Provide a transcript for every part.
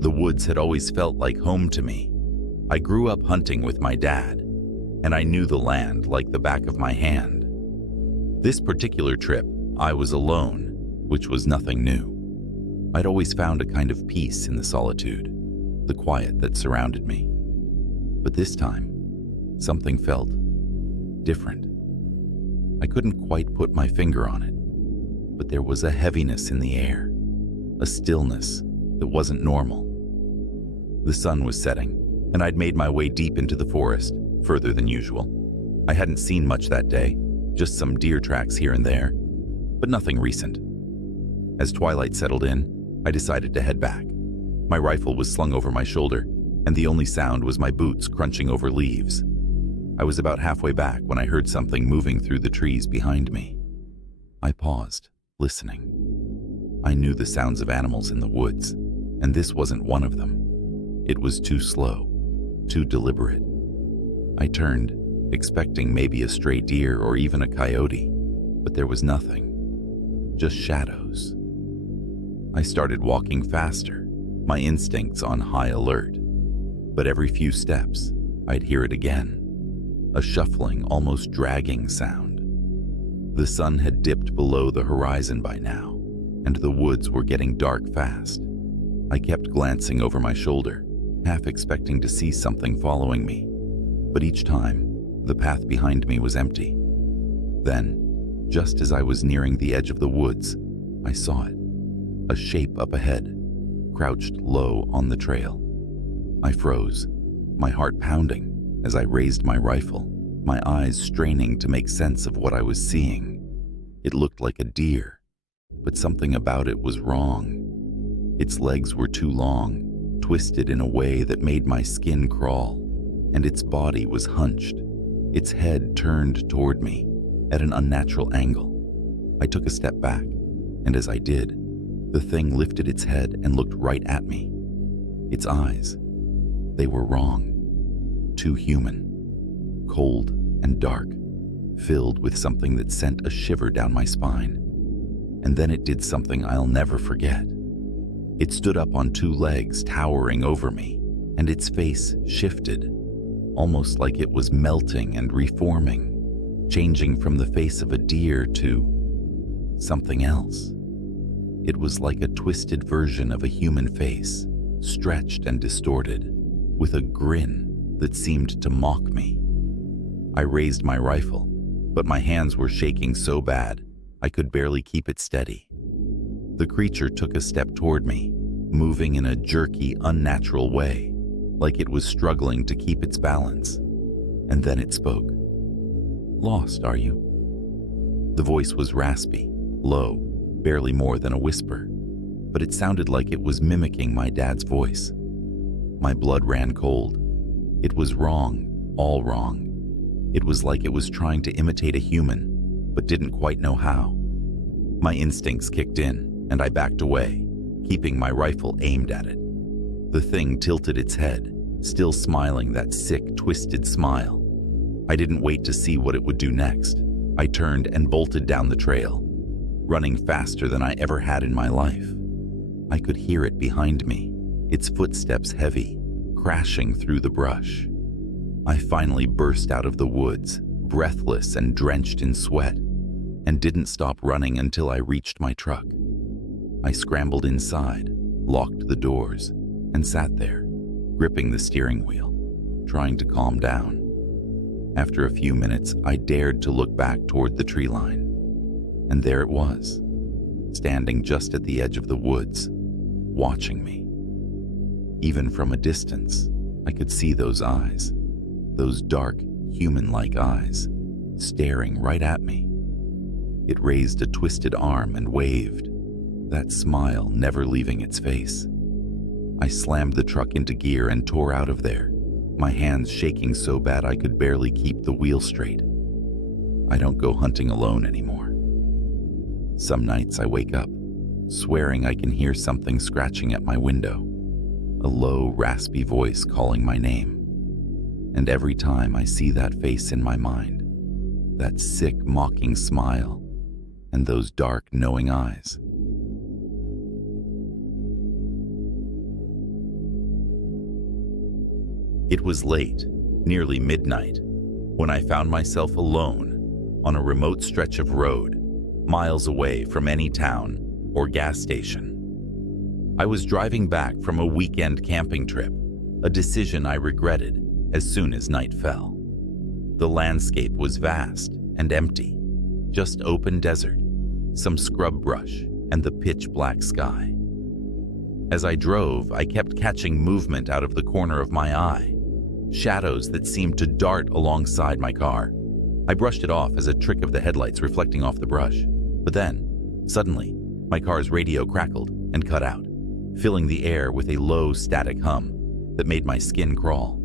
The woods had always felt like home to me. I grew up hunting with my dad, and I knew the land like the back of my hand. This particular trip, I was alone, which was nothing new. I'd always found a kind of peace in the solitude, the quiet that surrounded me. But this time, something felt different. I couldn't quite put my finger on it, but there was a heaviness in the air, a stillness that wasn't normal. The sun was setting, and I'd made my way deep into the forest, further than usual. I hadn't seen much that day, just some deer tracks here and there, but nothing recent. As twilight settled in, I decided to head back. My rifle was slung over my shoulder, and the only sound was my boots crunching over leaves. I was about halfway back when I heard something moving through the trees behind me. I paused, listening. I knew the sounds of animals in the woods, and this wasn't one of them. It was too slow, too deliberate. I turned, expecting maybe a stray deer or even a coyote, but there was nothing, just shadows. I started walking faster, my instincts on high alert. But every few steps, I'd hear it again, a shuffling, almost dragging sound. The sun had dipped below the horizon by now, and the woods were getting dark fast. I kept glancing over my shoulder, half expecting to see something following me, but each time, the path behind me was empty. Then, just as I was nearing the edge of the woods, I saw it, a shape up ahead, crouched low on the trail. I froze, my heart pounding as I raised my rifle, my eyes straining to make sense of what I was seeing. It looked like a deer, but something about it was wrong. Its legs were too long, twisted in a way that made my skin crawl, and its body was hunched, its head turned toward me at an unnatural angle. I took a step back, and as I did, the thing lifted its head and looked right at me. Its eyes, they were wrong. Too human, cold and dark, filled with something that sent a shiver down my spine. And then it did something I'll never forget. It stood up on two legs, towering over me, and its face shifted, almost like it was melting and reforming, changing from the face of a deer to something else. It was like a twisted version of a human face, stretched and distorted, with a grin that seemed to mock me. I raised my rifle, but my hands were shaking so bad I could barely keep it steady. The creature took a step toward me, moving in a jerky, unnatural way, like it was struggling to keep its balance. And then it spoke. "Lost, are you?" The voice was raspy, low, barely more than a whisper, but it sounded like it was mimicking my dad's voice. My blood ran cold. It was wrong, all wrong. It was like it was trying to imitate a human, but didn't quite know how. My instincts kicked in, and I backed away, keeping my rifle aimed at it. The thing tilted its head, still smiling that sick, twisted smile. I didn't wait to see what it would do next. I turned and bolted down the trail, running faster than I ever had in my life. I could hear it behind me, its footsteps heavy, crashing through the brush. I finally burst out of the woods, breathless and drenched in sweat, and didn't stop running until I reached my truck. I scrambled inside, locked the doors, and sat there, gripping the steering wheel, trying to calm down. After a few minutes, I dared to look back toward the tree line, and there it was, standing just at the edge of the woods, watching me. Even from a distance, I could see those eyes, those dark, human-like eyes, staring right at me. It raised a twisted arm and waved, that smile never leaving its face. I slammed the truck into gear and tore out of there, my hands shaking so bad I could barely keep the wheel straight. I don't go hunting alone anymore. Some nights I wake up, swearing I can hear something scratching at my window, a low, raspy voice calling my name. And every time I see that face in my mind, that sick, mocking smile, and those dark, knowing eyes, It was late, nearly midnight, when I found myself alone on a remote stretch of road, miles away from any town or gas station. I was driving back from a weekend camping trip, a decision I regretted as soon as night fell. The landscape was vast and empty, just open desert, some scrub brush, and the pitch-black sky. As I drove, I kept catching movement out of the corner of my eye, shadows that seemed to dart alongside my car. I brushed it off as a trick of the headlights reflecting off the brush. But then, suddenly, my car's radio crackled and cut out, filling the air with a low, static hum that made my skin crawl.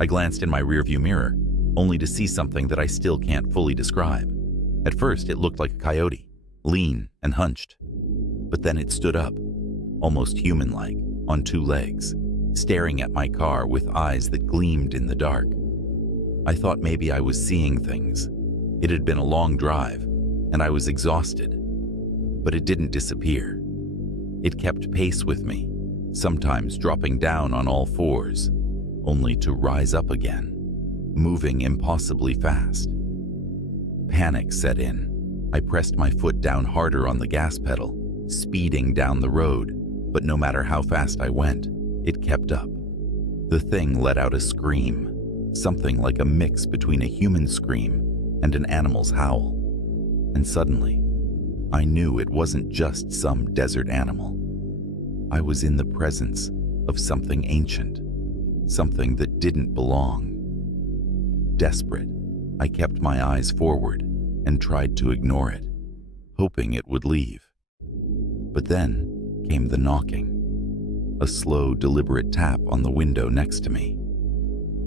I glanced in my rearview mirror, only to see something that I still can't fully describe. At first, it looked like a coyote, lean and hunched. But then it stood up, almost human-like, on two legs, staring at my car with eyes that gleamed in the dark. I thought maybe I was seeing things. It had been a long drive, and I was exhausted. But it didn't disappear. It kept pace with me, sometimes dropping down on all fours, only to rise up again, moving impossibly fast. Panic set in. I pressed my foot down harder on the gas pedal, speeding down the road, but no matter how fast I went, it kept up. The thing let out a scream, something like a mix between a human scream and an animal's howl. And suddenly, I knew it wasn't just some desert animal. I was in the presence of something ancient, something that didn't belong. Desperate, I kept my eyes forward and tried to ignore it, hoping it would leave. But then came the knocking, a slow, deliberate tap on the window next to me.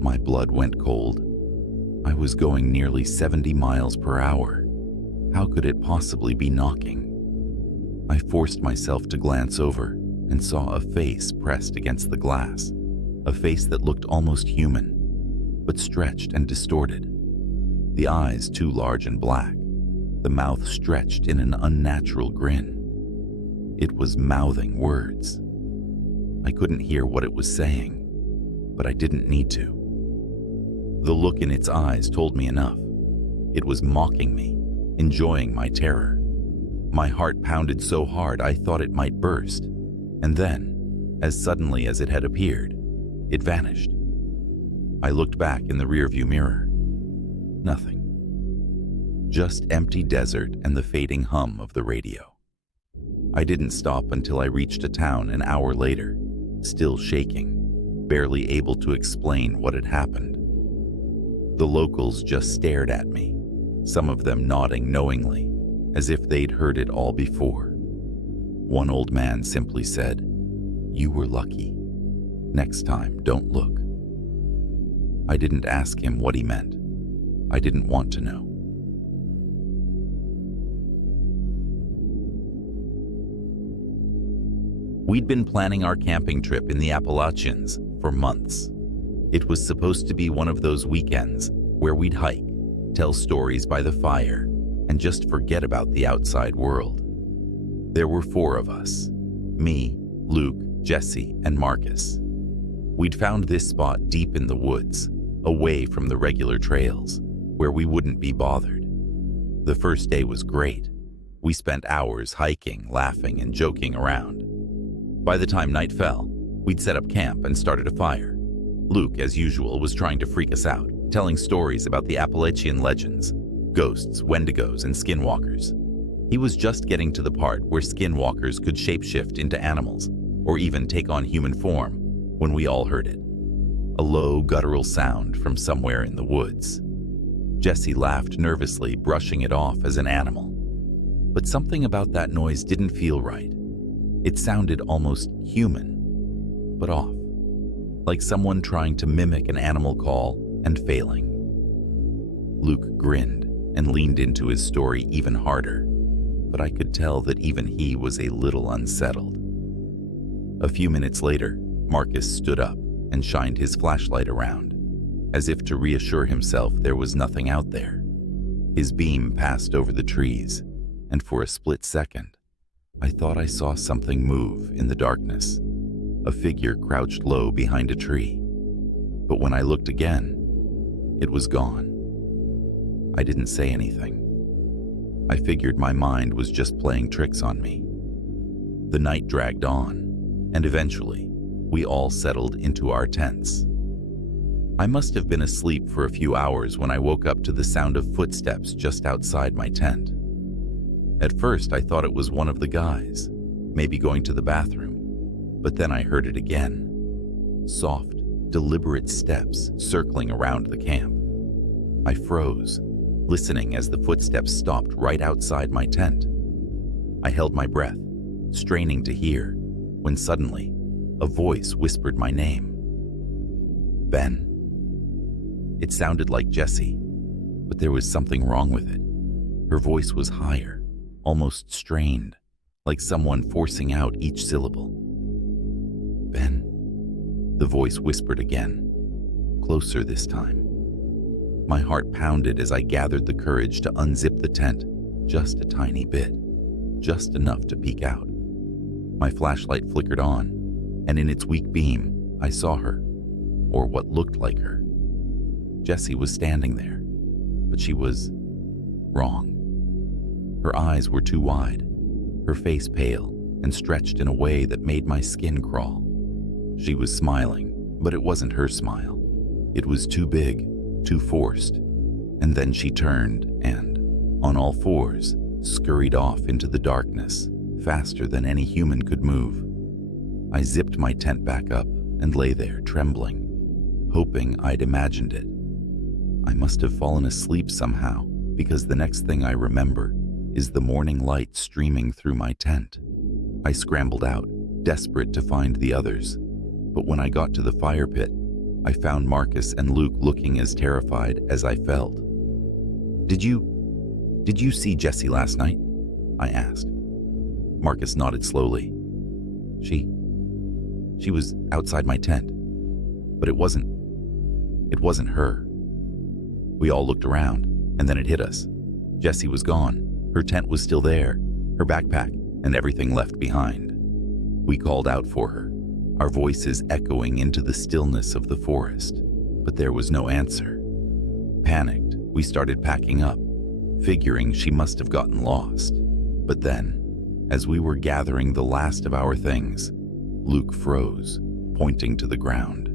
My blood went cold. I was going nearly 70 miles per hour. How could it possibly be knocking? I forced myself to glance over and saw a face pressed against the glass, a face that looked almost human, but stretched and distorted. The eyes too large and black, the mouth stretched in an unnatural grin. It was mouthing words. I couldn't hear what it was saying, but I didn't need to. The look in its eyes told me enough. It was mocking me, enjoying my terror. My heart pounded so hard I thought it might burst. And then, as suddenly as it had appeared, it vanished. I looked back in the rearview mirror. Nothing. Just empty desert and the fading hum of the radio. I didn't stop until I reached a town an hour later, still shaking, barely able to explain what had happened. The locals just stared at me, some of them nodding knowingly, as if they'd heard it all before. One old man simply said, "You were lucky. Next time, don't look." I didn't ask him what he meant. I didn't want to know. We'd been planning our camping trip in the Appalachians for months. It was supposed to be one of those weekends where we'd hike, tell stories by the fire, and just forget about the outside world. There were 4 of us: me, Luke, Jesse, and Marcus. We'd found this spot deep in the woods, away from the regular trails, where we wouldn't be bothered. The first day was great. We spent hours hiking, laughing, and joking around. By the time night fell, we'd set up camp and started a fire. Luke, as usual, was trying to freak us out, telling stories about the Appalachian legends, ghosts, wendigos, and skinwalkers. He was just getting to the part where skinwalkers could shapeshift into animals, or even take on human form, when we all heard it. A low, guttural sound from somewhere in the woods. Jesse laughed nervously, brushing it off as an animal. But something about that noise didn't feel right. It sounded almost human, but off, like someone trying to mimic an animal call and failing. Luke grinned and leaned into his story even harder, but I could tell that even he was a little unsettled. A few minutes later, Marcus stood up and shined his flashlight around, as if to reassure himself there was nothing out there. His beam passed over the trees, and for a split second, I thought I saw something move in the darkness, a figure crouched low behind a tree. But when I looked again, it was gone. I didn't say anything. I figured my mind was just playing tricks on me. The night dragged on, and eventually, we all settled into our tents. I must have been asleep for a few hours when I woke up to the sound of footsteps just outside my tent. At first, I thought it was one of the guys, maybe going to the bathroom, but then I heard it again. Soft, deliberate steps circling around the camp. I froze, listening as the footsteps stopped right outside my tent. I held my breath, straining to hear, when suddenly, a voice whispered my name. Ben. It sounded like Jessie, but there was something wrong with it. Her voice was higher, almost strained, like someone forcing out each syllable. Ben. The voice whispered again, closer this time. My heart pounded as I gathered the courage to unzip the tent, just a tiny bit, just enough to peek out. My flashlight flickered on, and in its weak beam, I saw her, or what looked like her. Jessie was standing there, but she was wrong. Her eyes were too wide, her face pale and stretched in a way that made my skin crawl. She was smiling, but it wasn't her smile. It was too big, too forced. And then she turned and, on all fours, scurried off into the darkness, faster than any human could move. I zipped my tent back up and lay there trembling, hoping I'd imagined it. I must have fallen asleep somehow, because the next thing I remember is the morning light streaming through my tent. I scrambled out, desperate to find the others, but when I got to the fire pit, I found Marcus and Luke looking as terrified as I felt. Did you see Jessie last night?" I asked. Marcus nodded slowly. She was outside my tent, but it wasn't her. We all looked around, and then it hit us. Jessie was gone. Her tent was still there, her backpack, and everything left behind. We called out for her, our voices echoing into the stillness of the forest, but there was no answer. Panicked, we started packing up, figuring she must have gotten lost. But then, as we were gathering the last of our things, Luke froze, pointing to the ground.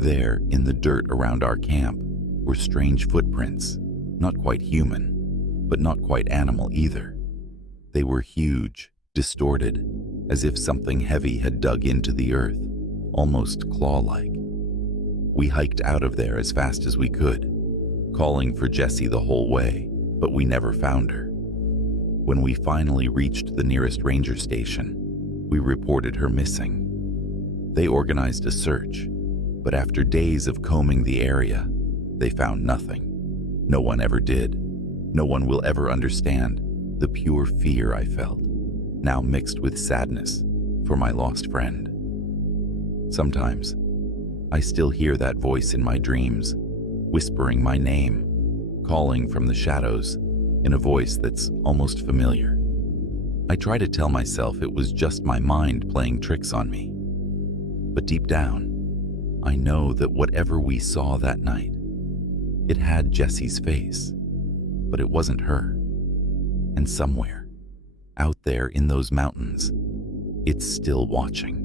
There, in the dirt around our camp, were strange footprints, not quite human, but not quite animal either. They were huge, distorted, as if something heavy had dug into the earth, almost claw-like. We hiked out of there as fast as we could, calling for Jessie the whole way, but we never found her. When we finally reached the nearest ranger station, we reported her missing. They organized a search, but after days of combing the area, they found nothing. No one ever did. No one will ever understand the pure fear I felt, now mixed with sadness for my lost friend. Sometimes, I still hear that voice in my dreams, whispering my name, calling from the shadows in a voice that's almost familiar. I try to tell myself it was just my mind playing tricks on me. But deep down, I know that whatever we saw that night, it had Jessie's face, but it wasn't her. And somewhere, out there in those mountains, it's still watching.